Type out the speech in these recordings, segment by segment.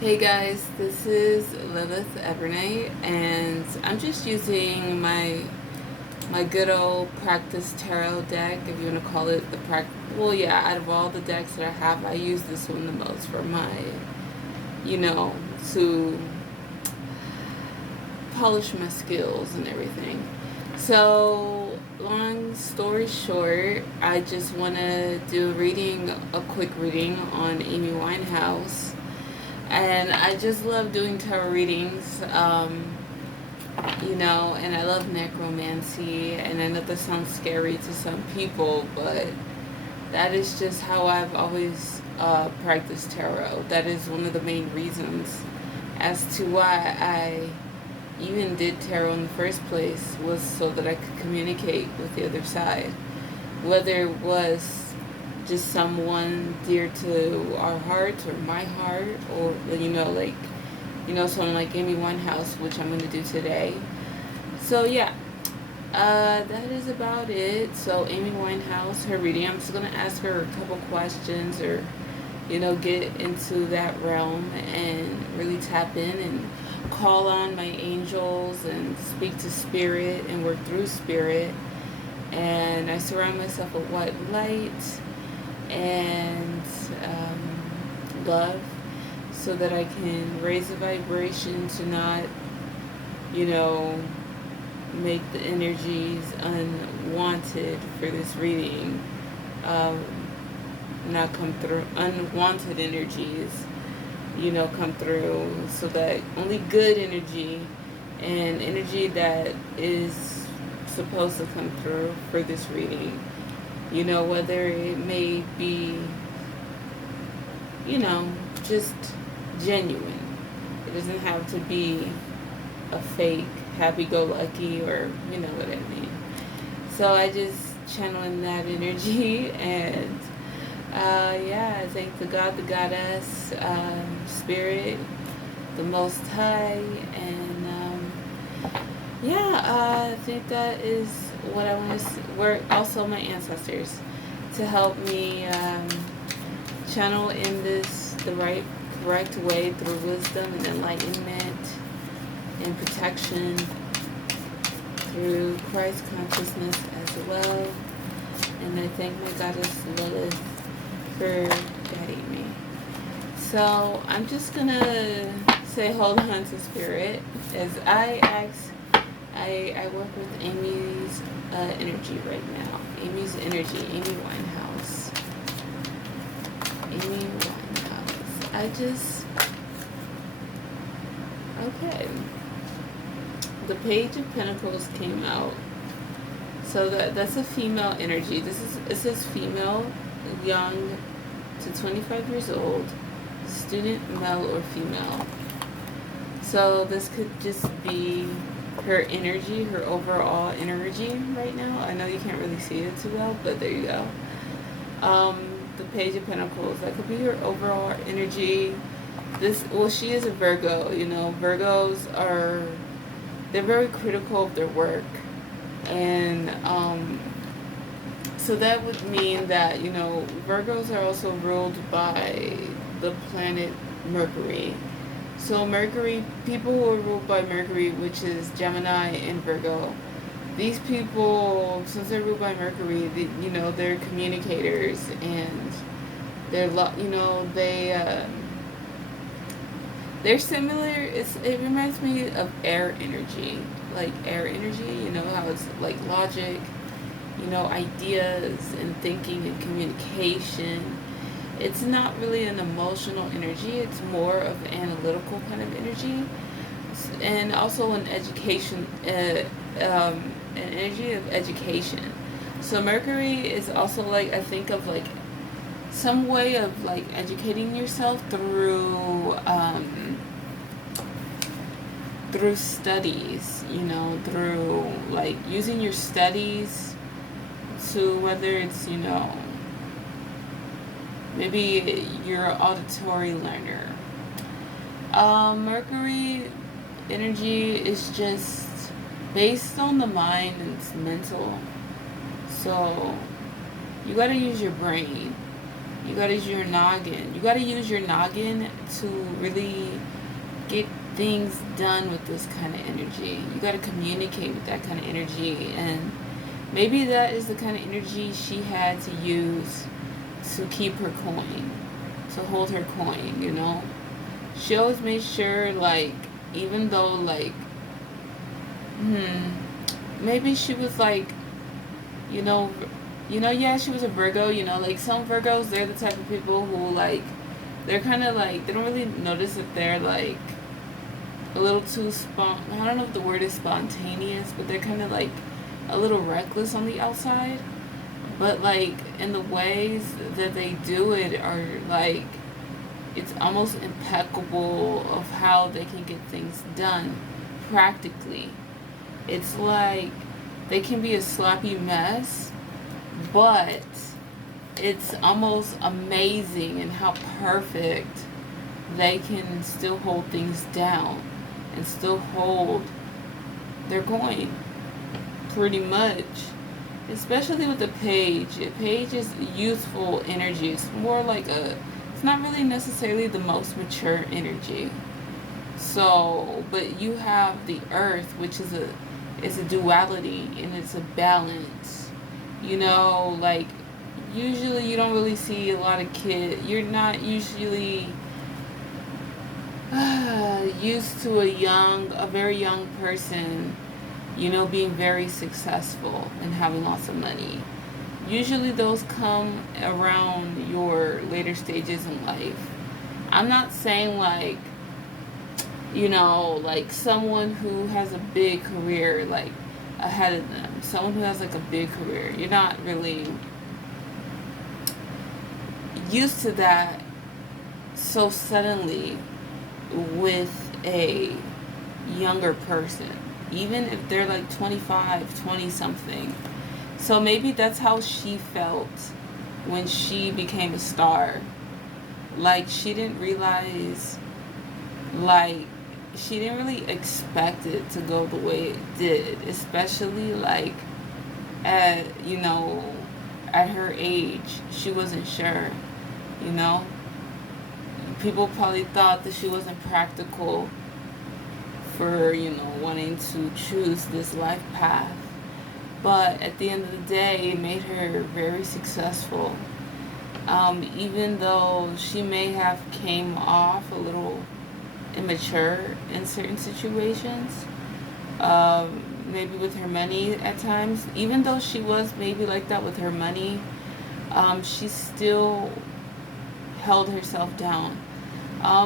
Hey guys, this is Lilith Evernight, and I'm just using my good old practice tarot deck, if you want to call it the practice. Well, yeah, out of all the decks that I have, I use this one the most for my, you know, to polish my skills and everything. So, long story short, I just want to do a quick reading on Amy Winehouse. And I just love doing tarot readings, and I love necromancy. And I know that sounds scary to some people, but that is just how I've always practiced tarot. That is one of the main reasons as to why I even did tarot in the first place, was so that I could communicate with the other side. Whether it was just someone dear to our hearts or my heart, or someone like Amy Winehouse, which I'm going to do today. So yeah, that is about it. So Amy Winehouse, her reading, I'm just going to ask her a couple questions, or get into that realm and really tap in and call on my angels and speak to spirit and work through spirit. And I surround myself with white light and love, so that I can raise the vibration to not, make the energies unwanted for this reading, not come through, unwanted energies, come through, so that only good energy and energy that is supposed to come through for this reading, whether it may be, just genuine. It doesn't have to be a fake happy-go-lucky, or you know what I mean. So I just channel in that energy, and I thank the God, the Goddess, Spirit, the Most High, and I think that is what I want to. We're also my ancestors to help me channel in this the correct way, through wisdom and enlightenment and protection, through Christ consciousness as well. And I thank my goddess Lilith for guiding me. So I'm just gonna say hold on to spirit as I work with Amy's energy right now. Amy's energy, Amy Winehouse. Amy Winehouse. Okay. The Page of Pentacles came out. So that's a female energy. It says female, young to 25 years old, student, male or female. So this could just be her energy, her overall energy right now. I know you can't really see it too well, but there you go. The Page of Pentacles, that could be her overall energy. She is a Virgo. Virgos they're very critical of their work, and so that would mean that Virgos are also ruled by the planet Mercury. So Mercury, people who are ruled by Mercury, which is Gemini and Virgo, these people, since they're ruled by Mercury, they're communicators, and they're similar. It reminds me of air energy, like air energy. How it's like logic, ideas and thinking and communication. It's not really an emotional energy. It's more of an analytical kind of energy, and also an education, an energy of education. So Mercury is also like, I think of like some way of like educating yourself through studies, through like using your studies to, whether it's maybe you're an auditory learner. Mercury energy is just based on the mind, and it's mental. So you gotta use your brain. You gotta use your noggin. You gotta use your noggin to really get things done with this kind of energy. You gotta communicate with that kind of energy, and maybe that is the kind of energy she had to use to keep her coin, to hold her coin, you know? She always made sure, like, even though, like, maybe she was like, you know, yeah, she was a Virgo, like some Virgos, they're the type of people who, like, they're kind of like, they don't really notice if they're, like, a little too I don't know if the word is spontaneous, but they're kind of, like, a little reckless on the outside. But, like, in the ways that they do it are, like, it's almost impeccable of how they can get things done practically. It's like they can be a sloppy mess, but it's almost amazing in how perfect they can still hold things down and still hold their coin, pretty much. Especially with the page. The page is youthful energy. It's more like it's not really necessarily the most mature energy. So, but you have the earth, which is a duality and it's a balance. Like usually you don't really see a lot of kids. You're not usually used to a very young person, being very successful and having lots of money. Usually those come around your later stages in life. I'm not saying like, like someone who has a big career, like ahead of them, someone who has like a big career. You're not really used to that so suddenly with a younger person, even if they're like 25, 20 something. So maybe that's how she felt when she became a star. Like she didn't realize, like she didn't really expect it to go the way it did, especially like at at her age. She wasn't sure, you know people probably thought that she wasn't practical for wanting to choose this life path, but at the end of the day it made her very successful. Even though she may have came off a little immature in certain situations, maybe with her money at times, even though she was maybe like that with her money, she still held herself down.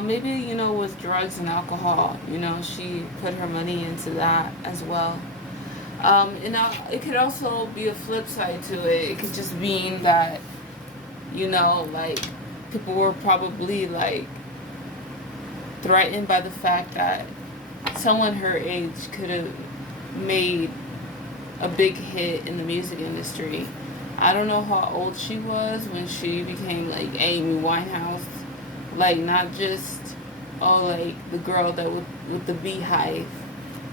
Maybe, with drugs and alcohol, she put her money into that as well. It could also be a flip side to it. It could just mean that, like, people were probably, like, threatened by the fact that someone her age could have made a big hit in the music industry. I don't know how old she was when she became, like, Amy Winehouse. Like, not just, like, the girl that with the beehive,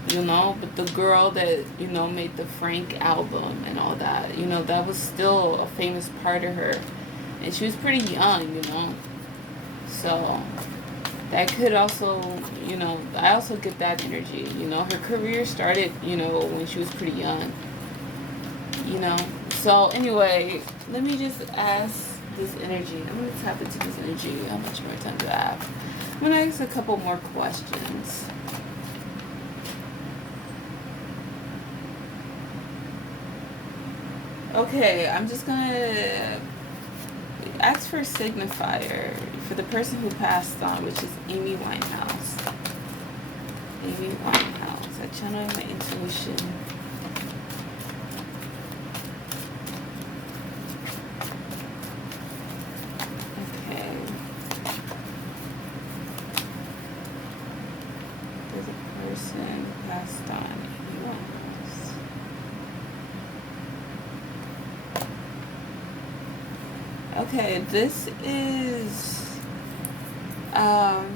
but the girl that, made the Frank album and all that. That was still a famous part of her. And she was pretty young, So, that could also, I also get that energy. Her career started, when she was pretty young, So, anyway, let me just ask this energy. I'm going to tap into this energy. How much more time do I have? I'm going to ask a couple more questions. Okay, I'm just going to ask for a signifier for the person who passed on, which is Amy Winehouse. Amy Winehouse. I channel my intuition. Passed on. Okay, this is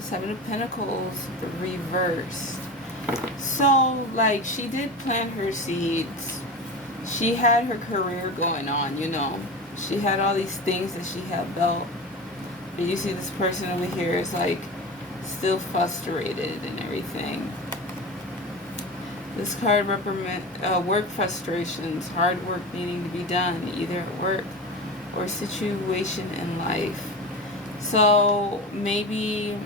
Seven of Pentacles reversed. So, like, she did plant her seeds. She had her career going on, She had all these things that she had built. But you see this person over here is like still frustrated and everything. This card represents work frustrations, hard work needing to be done, either at work or situation in life. So maybe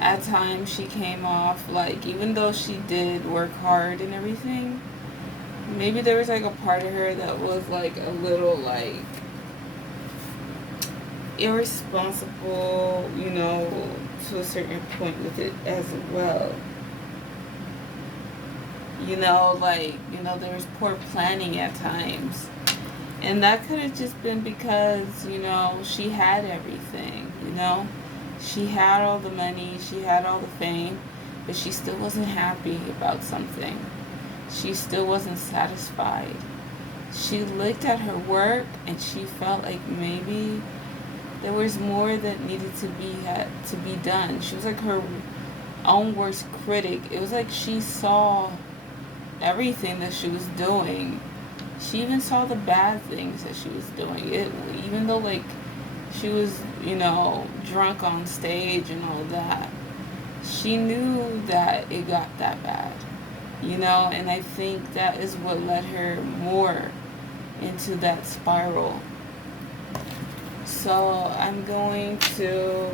at times she came off like, even though she did work hard and everything, maybe there was like a part of her that was like a little like irresponsible, you know, to a certain point with it as well. You know, like, you know, there was poor planning at times. And that could have just been because, you know, she had everything, you know. She had all the money, she had all the fame, but she still wasn't happy about something. She still wasn't satisfied. She looked at her work and she felt like maybe there was more that needed to be done. She was like her own worst critic. It was like she saw everything that she was doing. She even saw the bad things that she was doing. It, even though like she was, you know, drunk on stage and all that, she knew that it got that bad, you know. And I think that is what led her more into that spiral. So I'm going to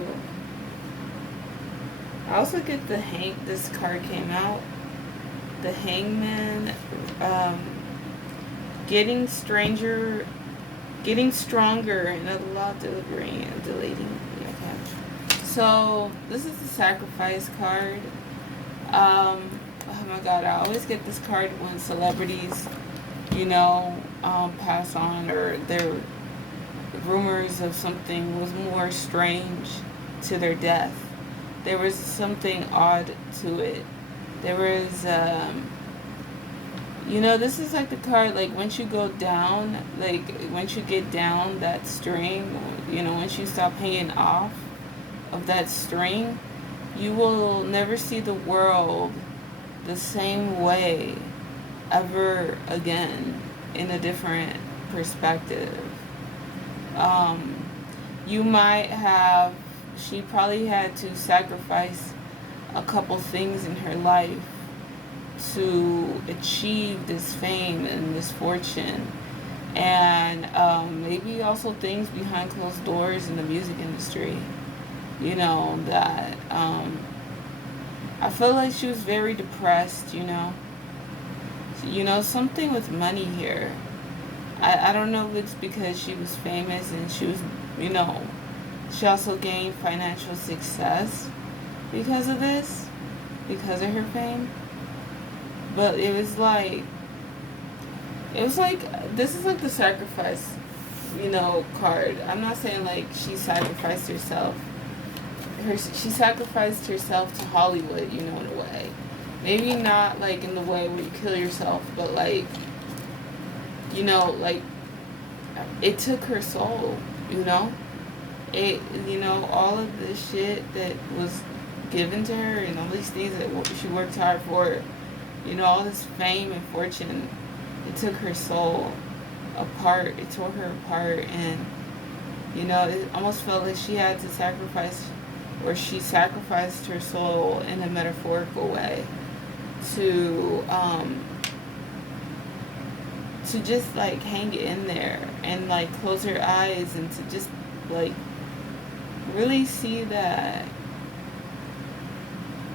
I also get the this card came out, the Hangman, getting stronger and a lot deliberating and deleting. Okay. So this is the sacrifice card. Oh my god, I always get this card when celebrities, you know, pass on, or there rumors of something was more strange to their death. There was something odd to it. There was, you know, this is like the card, like once you go down, like once you get down that string, you know, once you stop hanging off of that string, you will never see the world the same way ever again, in a different perspective. You might have, she probably had to sacrifice a couple things in her life to achieve this fame and this fortune, and maybe also things behind closed doors in the music industry, you know, that I feel like she was very depressed, you know, something with money here. I don't know if it's because she was famous and she was, you know, she also gained financial success because of this, because of her fame. But it was like, this is like the sacrifice, you know, card. I'm not saying like she sacrificed herself. She sacrificed herself to Hollywood, you know, in a way. Maybe not like in the way where you kill yourself, but like, you know, like it took her soul, you know. It, you know, all of this shit that was given to her and all these things that she worked hard for, you know, all this fame and fortune, it took her soul apart. It tore her apart, and you know, it almost felt like she had to sacrifice, or she sacrificed her soul in a metaphorical way to just like hang in there and like close her eyes and to just like really see that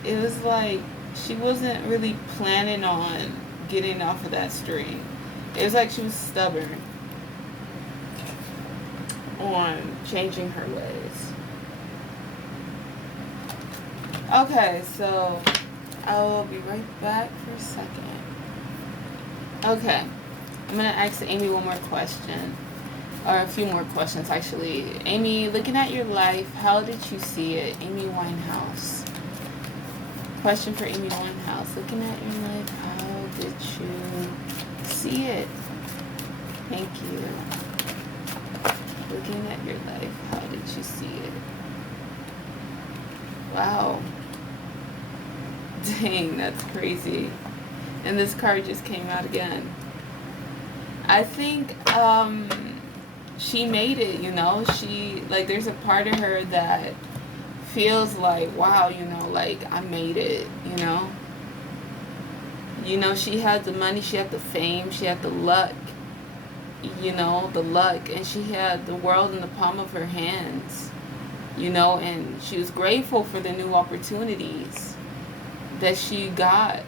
it was like she wasn't really planning on getting off of that string. It was like she was stubborn on changing her ways. Okay, so I will be right back for a second. Okay, I'm going to ask Amy one more question. Or a few more questions, actually. Amy, looking at your life, how did you see it? Amy Winehouse. Question for Amy Winehouse. Looking at your life, how did you see it? Thank you. Looking at your life, how did you see it? Wow. Dang, that's crazy. And this card just came out again. I think, she made it, she, like, there's a part of her that feels like, wow, like, I made it, she had the money, she had the fame, she had the luck, and she had the world in the palm of her hands, and she was grateful for the new opportunities that she got.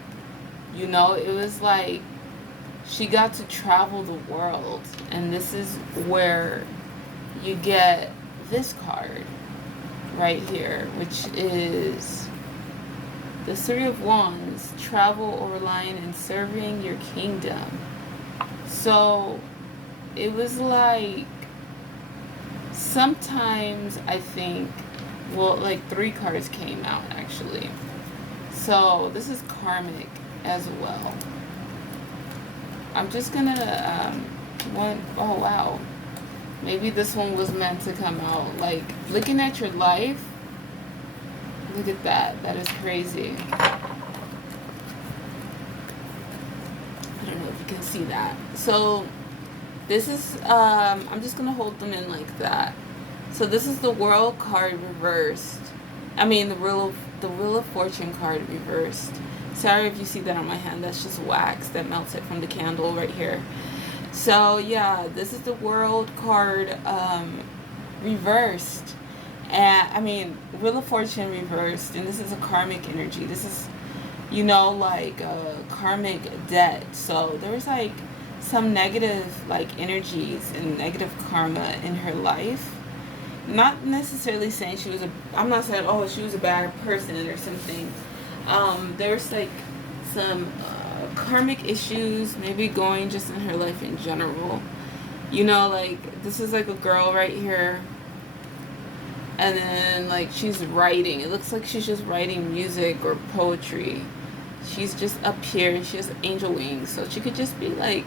It was like she got to travel the world, and this is where you get this card right here, which is the Three of Wands, travel or relying and serving your kingdom. So it was like, sometimes I think, well, like 3 cards came out actually. So this is karmic as well. I'm just gonna, oh wow. Maybe this one was meant to come out. Like, looking at your life, look at that. That is crazy. I don't know if you can see that. So this is, I'm just gonna hold them in like that. So this is the World card reversed. I mean the Wheel of Fortune card reversed. Sorry if you see that on my hand. That's just wax that melted from the candle right here. So yeah, this is the World card reversed. And I mean, Wheel of Fortune reversed, and this is a karmic energy. This is, like a karmic debt. So there was like some negative like energies and negative karma in her life. Not necessarily saying I'm not saying, oh, she was a bad person or something. There's like some karmic issues maybe going just in her life in general. Like, this is like a girl right here, and then like she's writing. It looks like she's just writing music or poetry. She's just up here and she has angel wings, so she could just be like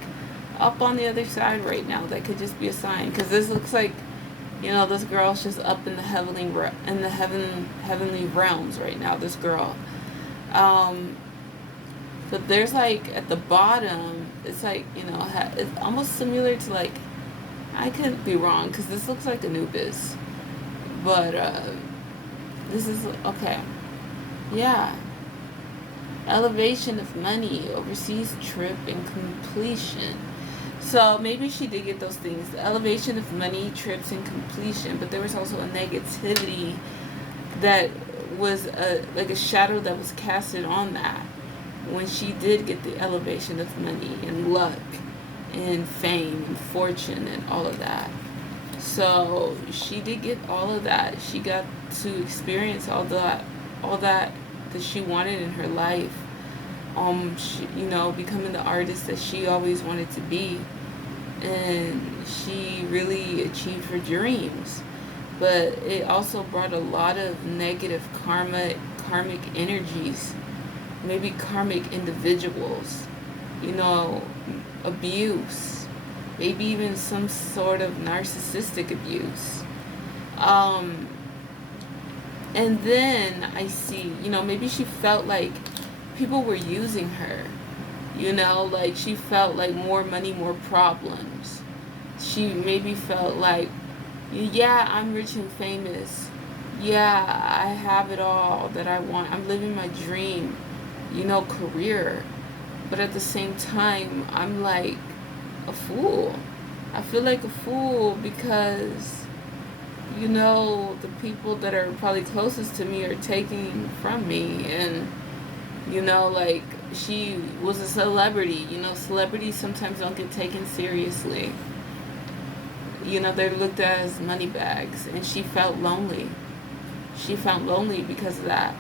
up on the other side right now. That could just be a sign, because this looks like, this girl's just up in the heavenly realms right now, this girl. But there's like at the bottom, it's like, it's almost similar to, like, I could be wrong because this looks like Anubis, but this is okay. Yeah, elevation of money, overseas trip, and completion. So maybe she did get those things, the elevation of money, trips, and completion, but there was also a negativity that was like a shadow that was casted on that when she did get the elevation of money and luck and fame and fortune and all of that. So she did get all of that. She got to experience all that she wanted in her life. She, becoming the artist that she always wanted to be, and she really achieved her dreams. But it also brought a lot of negative karmic energies, maybe karmic individuals, abuse, maybe even some sort of narcissistic abuse. And then I see, maybe she felt like people were using her, like she felt like more money, more problems. She maybe felt like, yeah, I'm rich and famous. Yeah, I have it all that I want. I'm living my dream, career. But at the same time, I'm like a fool. I feel like a fool because, the people that are probably closest to me are taking from me. And, like, she was a celebrity. Celebrities sometimes don't get taken seriously. They're looked at as money bags, and she felt lonely. She felt lonely because of that.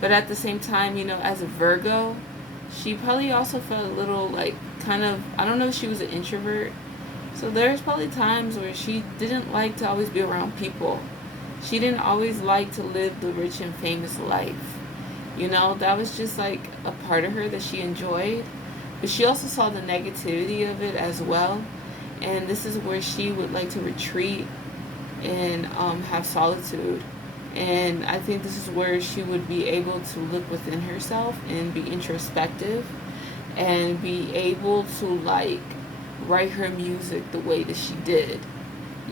But at the same time, as a Virgo, she probably also felt a little like kind of, I don't know if she was an introvert. So there's probably times where she didn't like to always be around people. She didn't always like to live the rich and famous life. That was just like a part of her that she enjoyed. But she also saw the negativity of it as well. And this is where she would like to retreat and have solitude. And I think this is where she would be able to look within herself and be introspective and be able to, like, write her music the way that she did.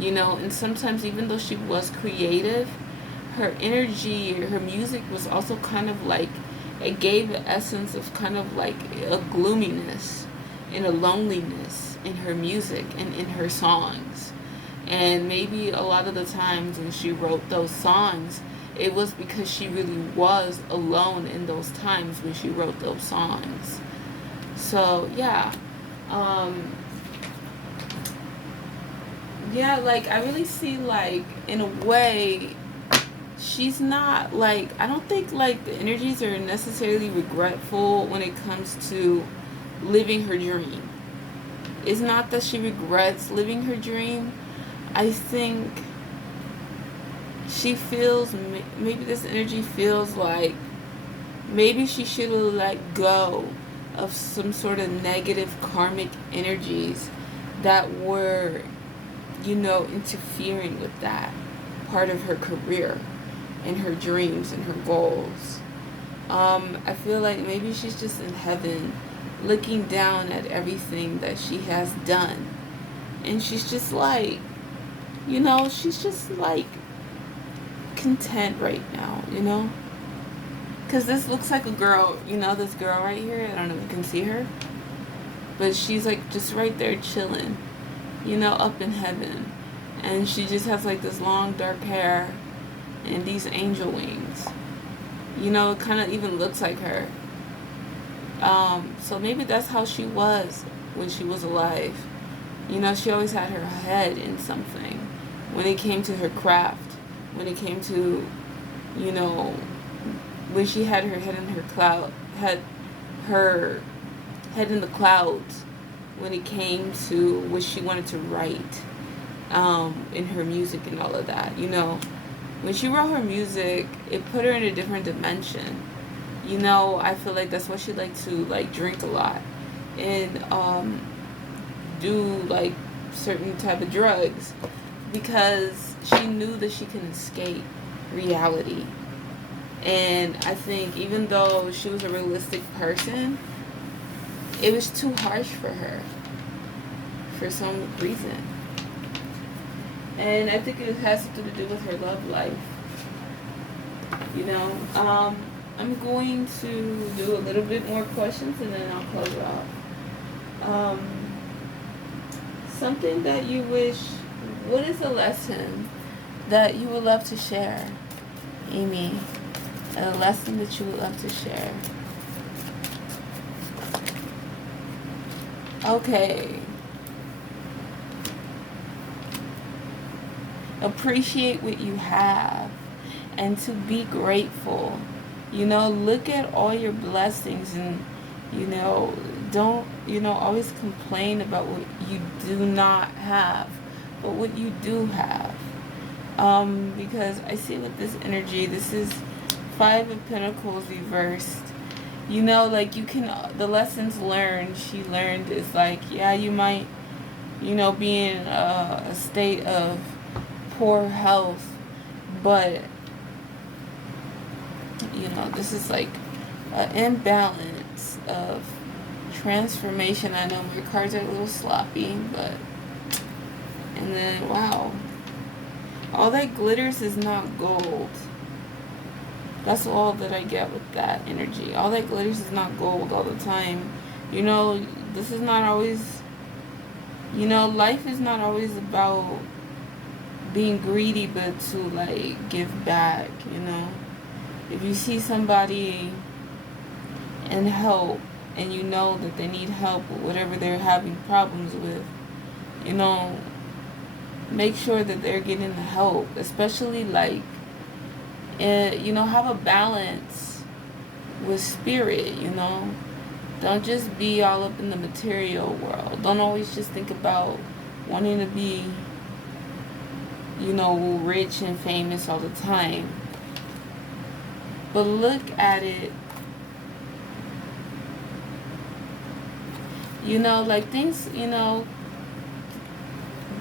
And sometimes even though she was creative, her energy, her music was also kind of like, it gave the essence of kind of like a gloominess and a loneliness in her music and in her songs. And maybe a lot of the times when she wrote those songs, it was because she really was alone in those times when she wrote those songs. So yeah, um, yeah, like I really see like in a way she's not like, I don't think like the energies are necessarily regretful when it comes to living her dream. It's not that she regrets living her dream. I think she feels, maybe this energy feels like maybe she should have let go of some sort of negative karmic energies that were, interfering with that part of her career and her dreams and her goals. I feel like maybe she's just in heaven looking down at everything that she has done. And she's just like, she's just like content right now. Because this looks like a girl, this girl right here. I don't know if you can see her. But she's like just right there chilling, up in heaven. And she just has like this long dark hair and these angel wings. It kind of even looks like her. So maybe that's how she was when she was alive. She always had her head in something when it came to her craft, when it came to, you know, when she had her head in her head in the clouds when it came to what she wanted to write in her music and all of that. When she wrote her music, it put her in a different dimension. I feel like that's why she liked to drink a lot and do certain type of drugs, because she knew that she can escape reality. And I think even though she was a realistic person, it was too harsh for her for some reason. And I think it has something to do with her love life. I'm going to do a little bit more questions and then I'll close it off. Something that you wish, what is a lesson that you would love to share, Amy? A lesson that you would love to share. Okay. Appreciate what you have and to be grateful. Look at all your blessings and, don't, always complain about what you do not have, but what you do have. Because I see with this energy, this is 5 of Pentacles reversed. You can, the lessons learned, she learned is you might, be in a state of poor health, but this is an imbalance of transformation. I know my cards are a little sloppy, but and then wow, all that glitters is not gold. That's all that I get with that energy. All that glitters is not gold all the time. This is not always, life is not always about being greedy, but to give back. If you see somebody and help, and that they need help with whatever they're having problems with, make sure that they're getting the help. Especially have a balance with spirit. Don't just be all up in the material world. Don't always just think about wanting to be rich and famous all the time. But look at it, things,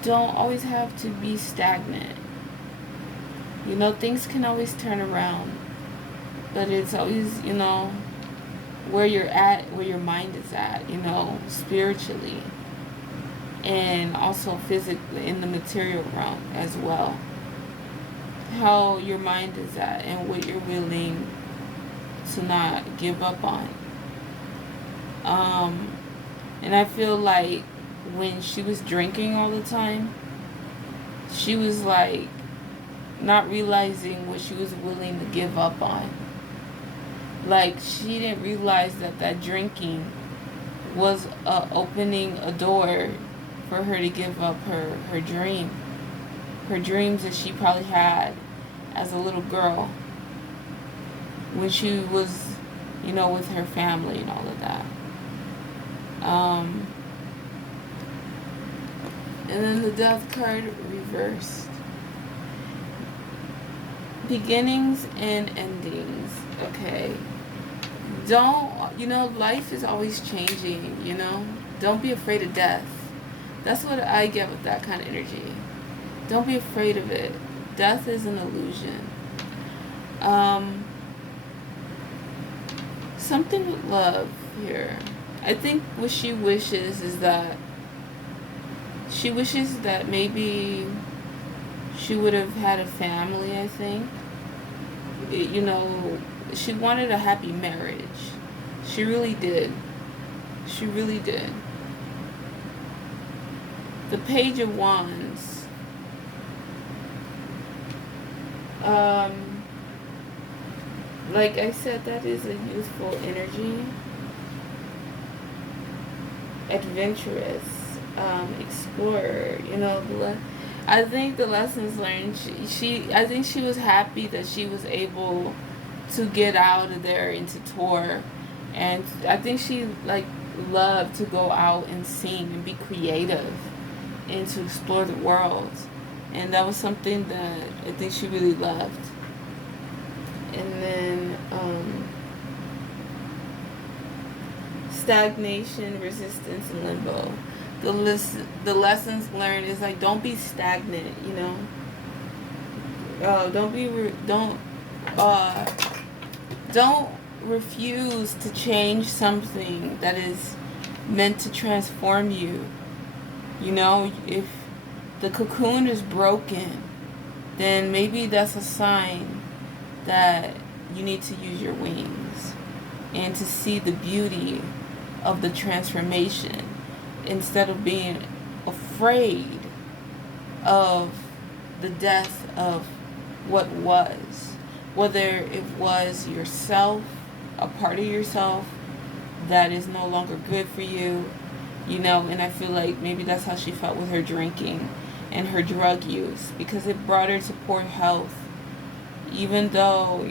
don't always have to be stagnant. Things can always turn around. But it's always, where you're at, where your mind is at, spiritually. and also physically in the material realm as well. How your mind is at and what you're willing to not give up on. Um, and I feel like when she was drinking all the time, she was like not realizing what she was willing to give up on. Like she didn't realize that drinking was opening a door for her to give up her dreams that she probably had as a little girl when she was, with her family and all of that. And then the death card reversed. Beginnings and endings. Okay. Life is always changing, Don't be afraid of death. That's what I get with that kind of energy. Don't be afraid of it. Death is an illusion. Something with love here. I think what she wishes is that maybe she would have had a family, I think. She wanted a happy marriage. She really did. She really did. The Page of Wands. Like I said, that is a youthful energy. Adventurous. Explorer. I think the lessons learned, I think she was happy that she was able to get out of there and to tour. And I think she loved to go out and sing and be creative and to explore the world. And that was something that I think she really loved. And then stagnation, resistance, and limbo. The lessons learned is don't be stagnant, don't refuse to change something that is meant to transform you. If the cocoon is broken, then maybe that's a sign that you need to use your wings and to see the beauty of the transformation instead of being afraid of the death of what was. Whether it was yourself, a part of yourself that is no longer good for you, and I feel like maybe that's how she felt with her drinking and her drug use, because it brought her to poor health, even though,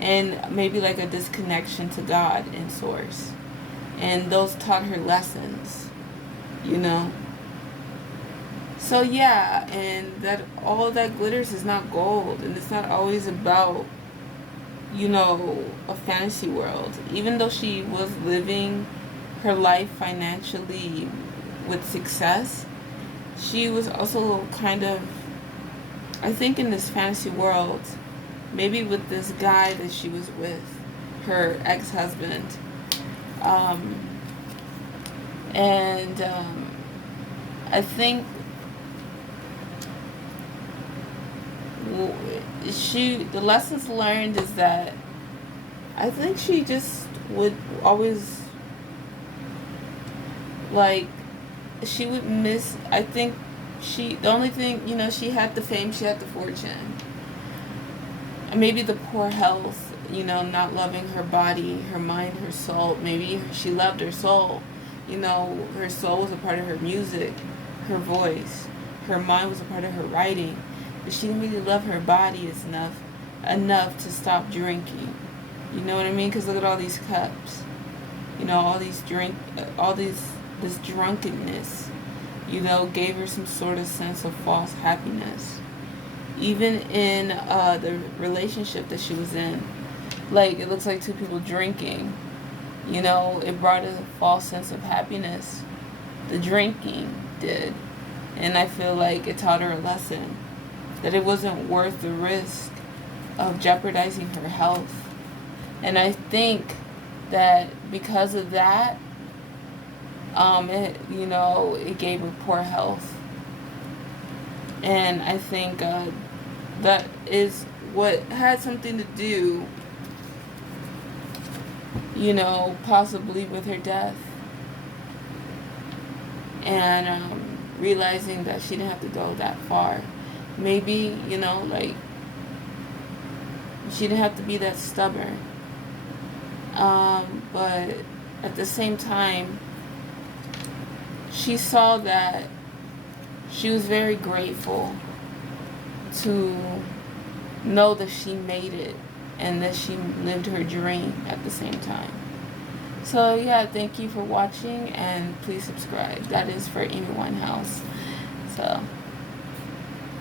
and maybe a disconnection to God and Source. And those taught her lessons, So yeah, and that all that glitters is not gold, and it's not always about, a fantasy world. Even though she was living her life financially with success, she was also kind of, I think, in this fantasy world, maybe with this guy that she was with, her ex-husband. I think the lessons learned is that I think she just would always she would miss. I think the only thing, she had the fame, she had the fortune, and maybe the poor health, not loving her body, her mind, her soul. Maybe she loved her soul. Her soul was a part of her music, her voice. Her mind was a part of her writing. But she didn't really love her body enough to stop drinking. You know what I mean? Because look at all these cups. This drunkenness, gave her some sort of sense of false happiness. Even in the relationship that she was in, it looks like two people drinking. It brought a false sense of happiness. The drinking did. And I feel like it taught her a lesson. That it wasn't worth the risk of jeopardizing her health. And I think that because of that, It gave her poor health. And I think that is what had something to do, possibly with her death. And realizing that she didn't have to go that far. Maybe, she didn't have to be that stubborn. But at the same time, she saw that she was very grateful to know that she made it and that she lived her dream at the same time. So yeah, thank you for watching, and please subscribe. That is for Amy Winehouse. So